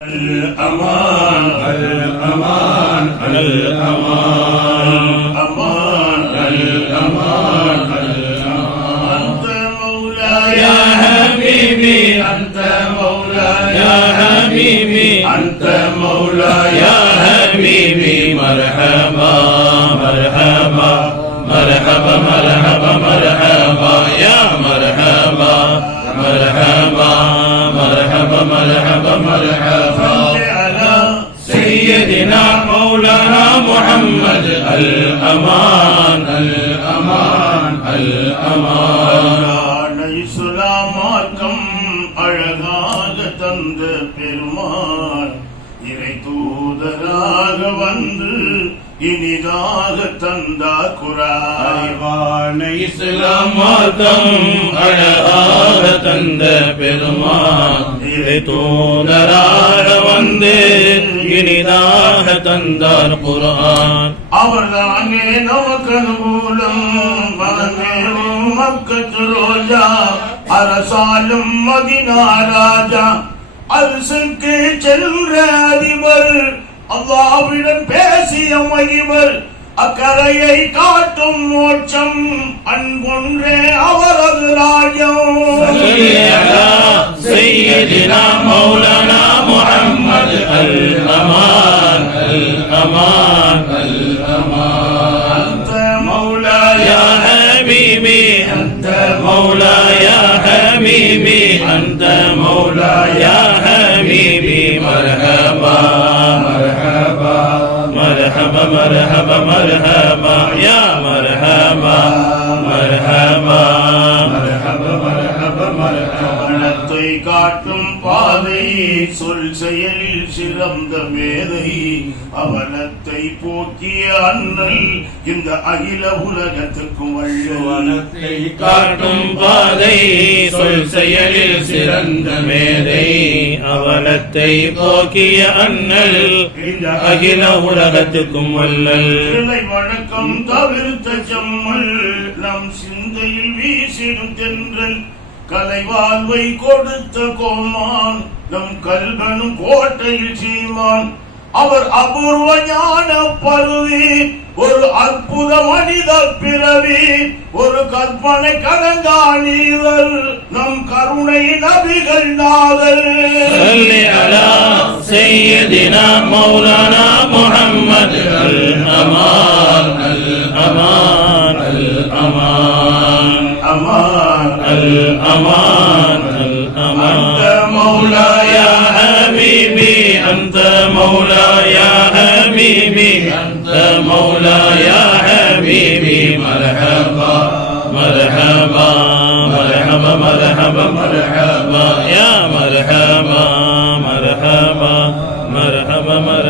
الأمان الأمان الأمان أمان الأمان أنت مولاي يا حبيبي أنت مولاي يا حبيبي أنت مولاي يا حبيبي مرحبا مرحبا مرحبا مرحبا مرحبا يا مرحبا مرحبا مرحبا مرحبا مرحبا على سيدنا مولانا محمد الأمان الأمان الأمان இஸ்லாமாக்கம் அழகாக தந்த பெருமான் இறை தூதராக வந்து இனிதாக தந்தார் குர்ஆன் இஸ்லாமாக்கம் அழகாக தந்த பெருமான் இறை தூதராக வந்து இனிதாக தந்தார் குர்ஆன் அவர்தானே நமக்கு அனுகூலம் மனமேலும் மக்கத்து ரோஜா அரசாலும் மதினா ராஜா அரசுக்கு சென்ற அதிபர் அல்லாஹ்விடம் பேசிய மகிவர் அக்கரையை காட்டும் மோட்சம் அன்பொன்றே அவரது ராஜ்யம் சையதினா மௌலானா முஹம்மது அல் அமான் அல் அமான் அல் அமான் அன்த மௌலா யா ஹபீபி அன்த மௌலா யா ஹபீபி அன்த மௌலா யா ஹபீபி மர்ஹபா مرحبا مرحبا مرحبا يا مرحبا مرحبا مرحبا مرحبا مرحبا மனத்தை காட்டும் பாதை சொல் செயலில் சிறந்த மேதை அவனத்தை போக்கிய அண்ணல் இந்த அகில உலகத்துக்கும் வல்லவனத்தை காட்டும் பாதை சொல் செயலில் சிறந்த மேதை அவனத்தை போக்கிய அண்ணல் இந்த அகில உலகத்துக்கும் வல்லல் வணக்கம் தவிர்த்த செம்மல் நம் சிந்தையில் வீசிடும் தென்றல் கலைவாழ்வை கொடுத்த கோமான் நம் கல்வனும் கோட்டையில் சீமான் அவர் அபூர்வ ஞான பருவி ஒரு அற்புத மனித பிறவி ஒரு கற்பனை கடங்கானீவர் நம் கருணை நபிகள் நாதர் சையதினா மௌலானா முஹம்மது அல் அமான் அல் அமான் அல் அமான் அமான் அல் அமான் அல் அமான் அன்த மௌலா யா ஹபீபி அன்த மௌலா யா ஹபீபி அன்த மௌலா யா ஹபீபி மர்ஹபா மர்ஹபா மர்ஹபா மர்ஹபா மர்ஹபா யா மர்ஹபா மர்ஹபா மர்ஹபா மர்ஹபா